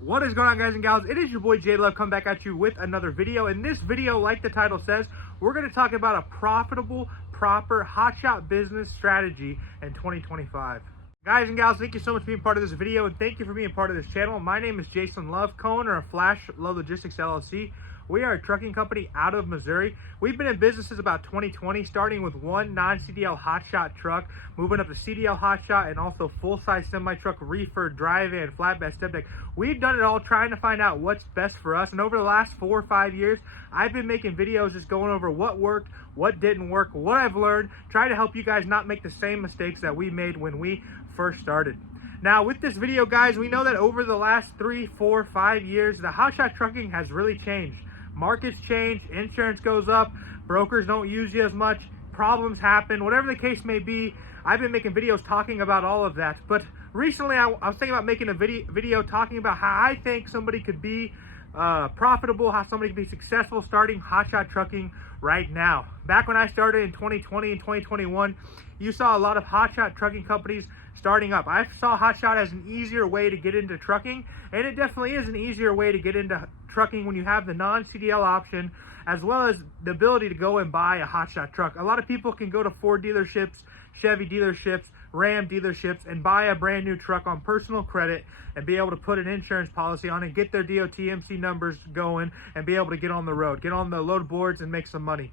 What is going on, guys and gals? It is your boy J Love coming back at you with another video. In this video, like the title says, we're going to talk about a profitable, proper hotshot business strategy in 2025. Guys and gals, thank you so much for being part of this video, and thank you for being part of this channel. My name is Jason Love, co-owner of Flash Love Logistics LLC. We are a trucking company out of Missouri. We've been in business since about 2020, starting with one non-CDL hotshot truck, moving up to CDL hotshot, and also full-size semi-truck, reefer, dry van, flatbed, step deck. We've done it all trying to find out what's best for us. And over the last 4 or 5 years, I've been making videos just going over what worked, what didn't work, what I've learned, trying to help you guys not make the same mistakes that we made when we first started. Now, with this video, guys, we know that over the last 3, 4, 5 years, the hotshot trucking has really changed. Markets change, insurance goes up, brokers don't use you as much, problems happen, whatever the case may be. I've been making videos talking about all of that. But recently, I was thinking about making a video talking about how I think somebody could be profitable, how somebody could be successful starting hotshot trucking right now. Back when I started in 2020 and 2021, you saw a lot of hotshot trucking companies starting up. I saw hotshot as an easier way to get into trucking, and it definitely is an easier way to get into trucking when you have the non-CDL option, as well as the ability to go and buy a hotshot truck. A lot of people can go to Ford dealerships, Chevy dealerships, Ram dealerships, and buy a brand new truck on personal credit and be able to put an insurance policy on it, get their DOT MC numbers going, and be able to get on the road, get on the load boards and make some money.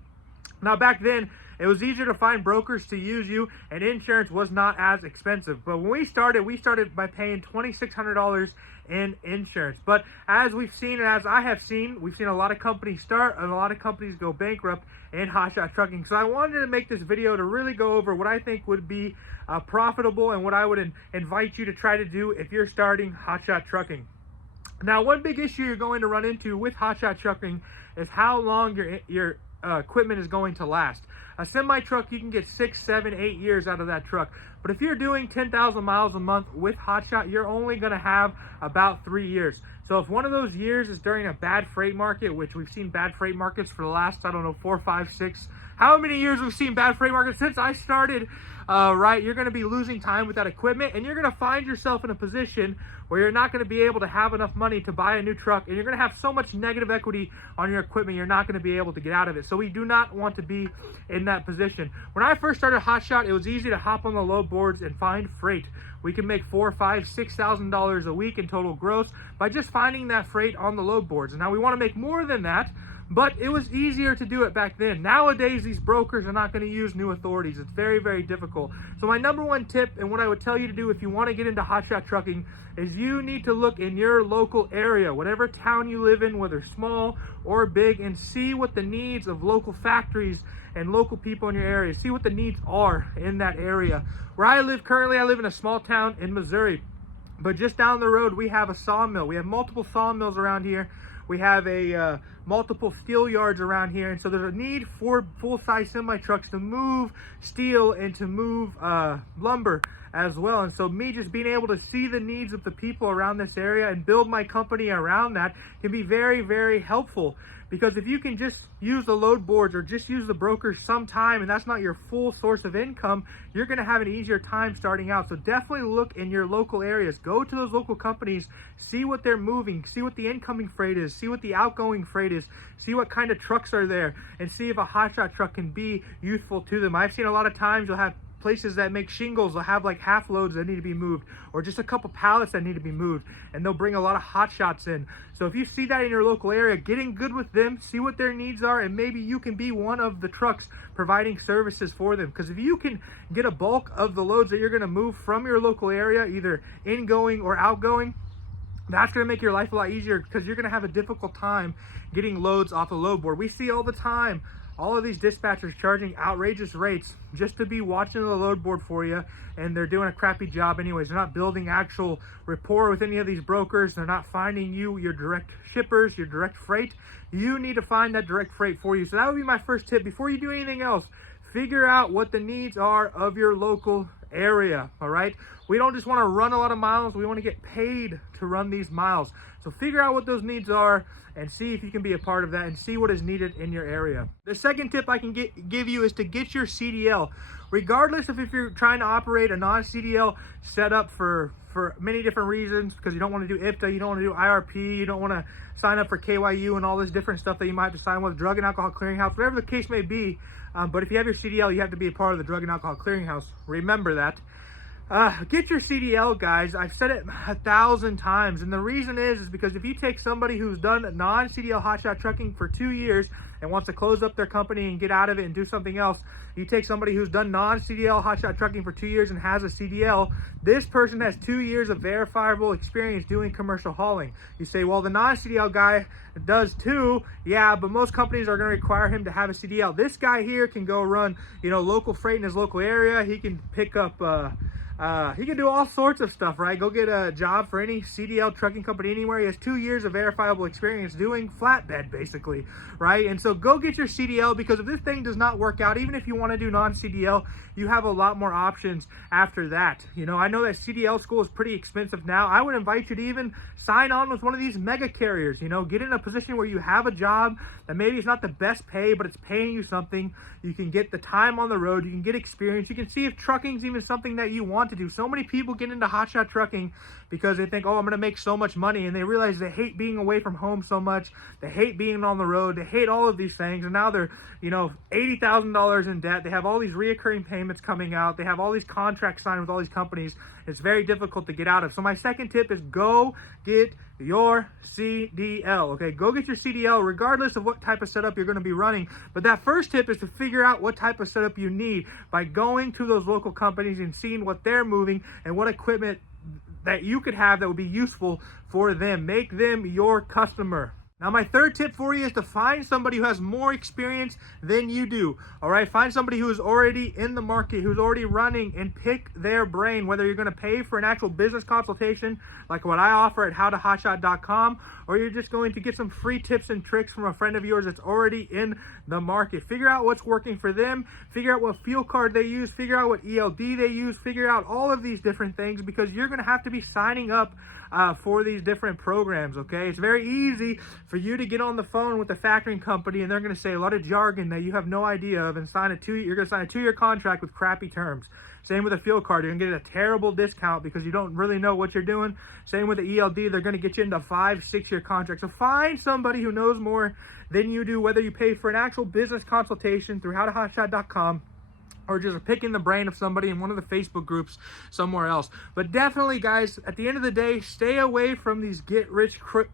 Now, back then, it was easier to find brokers to use you, and insurance was not as expensive. But when we started by paying $2,600 in insurance. But as we've seen, and as I have seen, we've seen a lot of companies start and a lot of companies go bankrupt in hotshot trucking. So I wanted to make this video to really go over what I think would be profitable and what I would invite you to try to do if you're starting hotshot trucking. Now, one big issue you're going to run into with hotshot trucking is how long your equipment is going to last. A semi truck, you can get 6, 7, 8 years out of that truck. But if you're doing 10,000 miles a month with hotshot, you're only going to have about 3 years. So if one of those years is during a bad freight market, which we've seen bad freight markets for the last, 4, 5, 6, how many years we've seen bad freight markets since I started, right? You're going to be losing time with that equipment, and you're going to find yourself in a position where you're not going to be able to have enough money to buy a new truck, and you're going to have so much negative equity on your equipment, you're not going to be able to get out of it. So we do not want to be in that position. When I first started hotshot, it was easy to hop on the load boards and find freight. We can make $4,000, $5,000, $6,000 a week in total gross by just finding that freight on the load boards. And now we want to make more than that, but it was easier to do it back then. Nowadays, these brokers are not going to use new authorities. It's very, very difficult. So my number one tip, and what I would tell you to do if you want to get into hotshot trucking, is you need to look in your local area, whatever town you live in, whether small or big, and see what the needs of local factories and local people in your area. See what the needs are in that area. Where I live currently, I live in a small town in Missouri. But just down the road, we have a sawmill. We have multiple sawmills around here. We have a multiple steel yards around here, and so there's a need for full-size semi-trucks to move steel and to move lumber as well. And so me just being able to see the needs of the people around this area and build my company around that can be very, very helpful. Because if you can just use the load boards or just use the brokers sometime, and that's not your full source of income, you're going to have an easier time starting out. So definitely look in your local areas. Go to those local companies, see what they're moving, see what the incoming freight is, see what the outgoing freight is, see what kind of trucks are there, and see if a hotshot truck can be useful to them. I've seen a lot of times you'll have places that make shingles, they'll have like half loads that need to be moved, or just a couple pallets that need to be moved, and they'll bring a lot of hot shots in. So if you see that in your local area, get in good with them, see what their needs are, and maybe you can be one of the trucks providing services for them. Because if you can get a bulk of the loads that you're going to move from your local area, either ingoing or outgoing, that's going to make your life a lot easier, because you're going to have a difficult time getting loads off the load board. We see all the time all of these dispatchers charging outrageous rates just to be watching the load board for you, and they're doing a crappy job anyways. They're not building actual rapport with any of these brokers. They're not finding you your direct shippers, your direct freight. You need to find that direct freight for you. So that would be my first tip. Before you do anything else, figure out what the needs are of your local area. All right, We don't just want to run a lot of miles, we want to get paid to run these miles. So figure out what those needs are and see if you can be a part of that and see what is needed in your area. The second tip I can give you is to get your CDL. Regardless of if you're trying to operate a non-CDL setup for many different reasons, because you don't want to do IFTA, you don't want to do IRP, you don't want to sign up for KYU and all this different stuff that you might have to sign with, Drug and Alcohol Clearinghouse, whatever the case may be. But if you have your CDL, you have to be a part of the Drug and Alcohol Clearinghouse. Remember that. Get your CDL, guys. I've said it 1,000 times, and the reason is because if you take somebody who's done non-CDL hotshot trucking for 2 years and wants to close up their company and get out of it and do something else, you take somebody who's done non-CDL hotshot trucking for 2 years and has a CDL, this person has 2 years of verifiable experience doing commercial hauling. You say, well, the non-CDL guy does too. Yeah, but most companies are going to require him to have a CDL. This guy here can go run, local freight in his local area. He can pick up he can do all sorts of stuff, right? Go get a job for any CDL trucking company anywhere. He has 2 years of verifiable experience doing flatbed, basically, right? And so go get your CDL, because if this thing does not work out, even if you want to do non-CDL, you have a lot more options after that. I know that CDL school is pretty expensive now. I would invite you to even sign on with one of these mega carriers. Get in a position where you have a job that maybe it's not the best pay, but it's paying you something. You can get the time on the road. You can get experience. You can see if trucking is even something that you want to do. So many people get into hotshot trucking because they think, oh, I'm going to make so much money, and they realize they hate being away from home so much. They hate being on the road. They hate all of these things, and now they're, $80,000 in debt. They have all these reoccurring payments coming out. They have all these contracts signed with all these companies. It's very difficult to get out of. So my second tip is go get your CDL, okay? Go get your CDL regardless of what type of setup you're going to be running. But that first tip is to figure out what type of setup you need by going to those local companies and seeing what they're moving and what equipment that you could have that would be useful for them. Make them your customer. Now, my third tip for you is to find somebody who has more experience than you do, all right? Find somebody who is already in the market, who's already running, and pick their brain, whether you're going to pay for an actual business consultation like what I offer at howtohotshot.com, or you're just going to get some free tips and tricks from a friend of yours that's already in the market. Figure out what's working for them, figure out what fuel card they use, figure out what ELD they use, figure out all of these different things, because you're going to have to be signing up for these different programs, okay? It's very easy for you to get on the phone with the factoring company, and they're going to say a lot of jargon that you have no idea of, and you're going to sign a 2-year contract with crappy terms. Same with a fuel card. You're going to get a terrible discount because you don't really know what you're doing. Same with the ELD. They're going to get you into 5-6-year contracts. So find somebody who knows more than you do, whether you pay for an actual business consultation through howtohotshot.com or just picking the brain of somebody in one of the Facebook groups somewhere else. But definitely, guys, at the end of the day, stay away from these get-rich-quick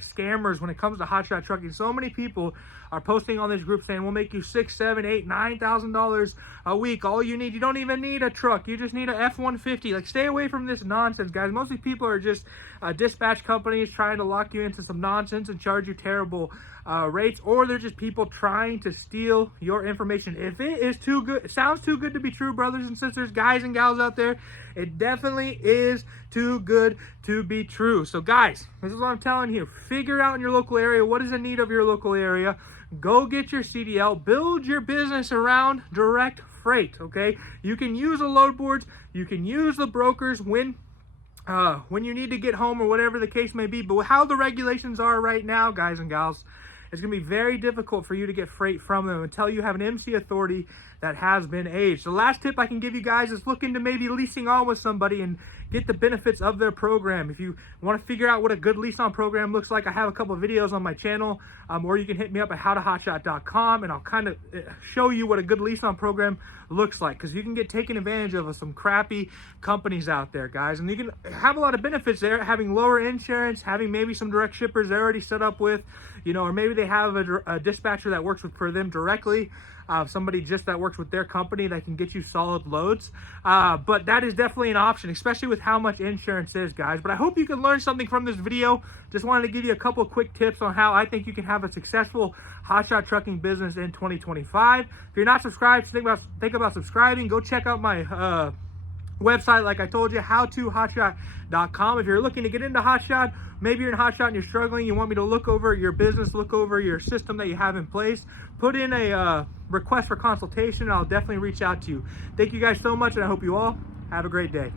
scammers when it comes to hotshot trucking. So many people are posting on this group saying, we'll make you $6,000, $7,000, $8,000, $9,000 a week. All you don't even need a truck. You just need a F-150. Like, stay away from this nonsense, guys. Most of these people are just dispatch companies trying to lock you into some nonsense and charge you terrible rates, or they're just people trying to steal your information. If it is too good, it sounds too good to be true, brothers and sisters, guys and gals out there, it definitely is too good to be true. So guys, this is what I'm telling you. Figure out in your local area what is the need of your local area. Go get your CDL. Build your business around direct freight, okay? You can use the load boards. You can use the brokers when you need to get home or whatever the case may be. But how the regulations are right now, guys and gals, it's going to be very difficult for you to get freight from them until you have an MC authority that has been aged. The last tip I can give you guys is look into maybe leasing on with somebody and get the benefits of their program. If you want to figure out what a good lease on program looks like, I have a couple of videos on my channel, or you can hit me up at howtohotshot.com, and I'll kind of show you what a good lease on program looks like, because you can get taken advantage of some crappy companies out there, guys, and you can have a lot of benefits there, having lower insurance, having maybe some direct shippers they're already set up with, or maybe they have a dispatcher that works for them directly, somebody just that works with their company that can get you solid loads. But that is definitely an option, especially with how much insurance is, guys. But I hope you can learn something from this video. Just wanted to give you a couple of quick tips on how I think you can have a successful hotshot trucking business in 2025. If you're not subscribed, think about subscribing. Go check out my website, like I told you, howtohotshot.com. If you're looking to get into hotshot, maybe you're in hotshot and you're struggling, you want me to look over your business, look over your system that you have in place, put in a request for consultation, and I'll definitely reach out to you. Thank you guys so much, and I hope you all have a great day.